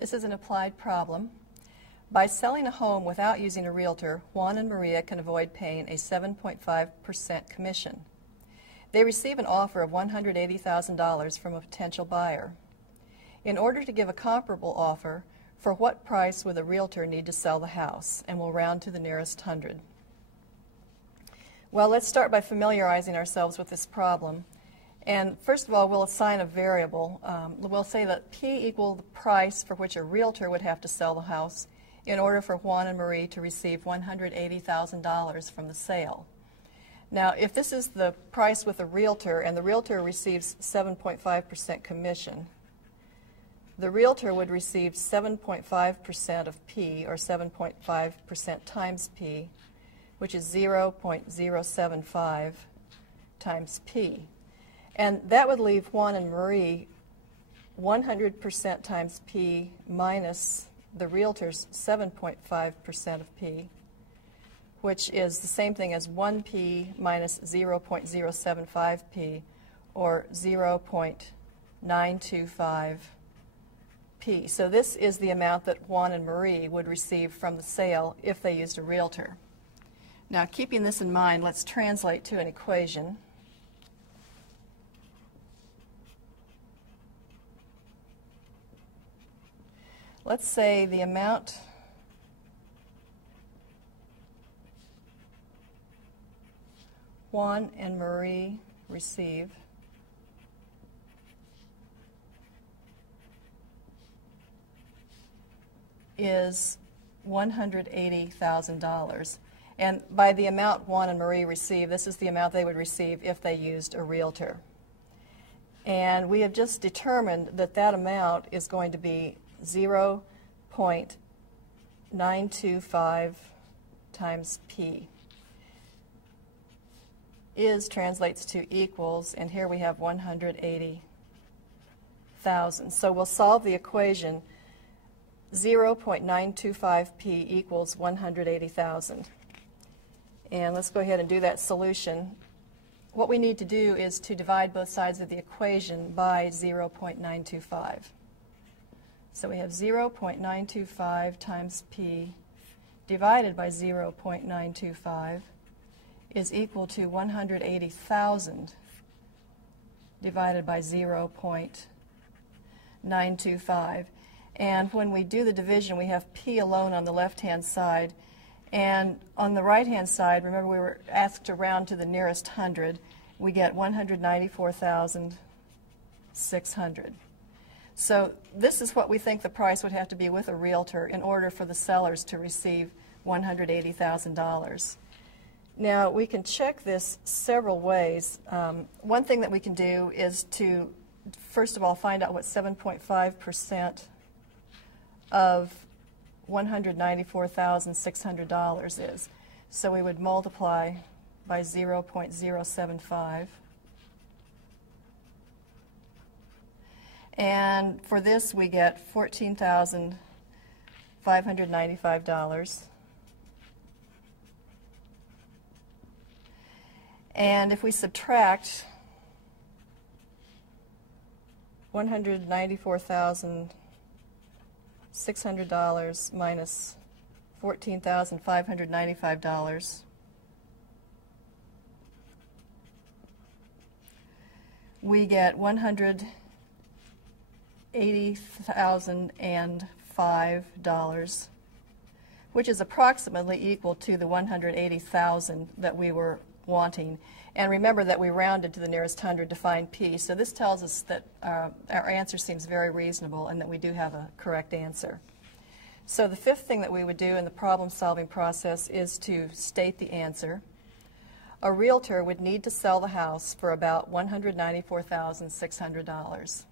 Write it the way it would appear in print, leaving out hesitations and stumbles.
This is an applied problem. By selling a home without using a realtor, Juan and Maria can avoid paying a 7.5% commission. They receive an offer of $180,000 from a potential buyer. In order to give a comparable offer, for what price would the realtor need to sell the house? And we'll round to the nearest hundred. Well, let's start by familiarizing ourselves with this problem. And first of all, we'll assign a variable. We'll say that P equal the price for which a realtor would have to sell the house in order for Juan and Marie to receive $180,000 from the sale. Now, if this is the price with a realtor and the realtor receives 7.5% commission, the realtor would receive 7.5% of P, or 7.5% times P, which is 0.075 times P. And that would leave Juan and Marie 100% times P minus the realtor's 7.5% of P, which is the same thing as 1P minus 0.075P, or 0.925P. So this is the amount that Juan and Marie would receive from the sale if they used a realtor. Now, keeping this in mind, let's translate to an equation. Let's say the amount Juan and Marie receive is $180,000. And by the amount Juan and Marie receive, this is the amount they would receive if they used a realtor. And we have just determined that that amount is going to be 0.925 times P. Is translates to equals, and here we have 180,000. So we'll solve the equation 0.925P equals 180,000. And let's go ahead and do that solution. What we need to do is to divide both sides of the equation by 0.925. So we have 0.925 times P divided by 0.925 is equal to 180,000 divided by 0.925. And when we do the division, we have P alone on the left-hand side. And on the right-hand side, remember we were asked to round to the nearest hundred, we get 194,600. So this is what we think the price would have to be with a realtor in order for the sellers to receive $180,000. Now, we can check this several ways. One thing that we can do is to, first of all, find out what 7.5% of $194,600 is. So we would multiply by 0.075. And for this, we get $14,595. And if we subtract $194,600 minus $14,595, we get $180,005, which is approximately equal to the $180,000 that we were wanting. And remember that we rounded to the nearest hundred to find P. So this tells us that our answer seems very reasonable and that we do have a correct answer. So the fifth thing that we would do in the problem-solving process is to state the answer. A realtor would need to sell the house for about $194,600.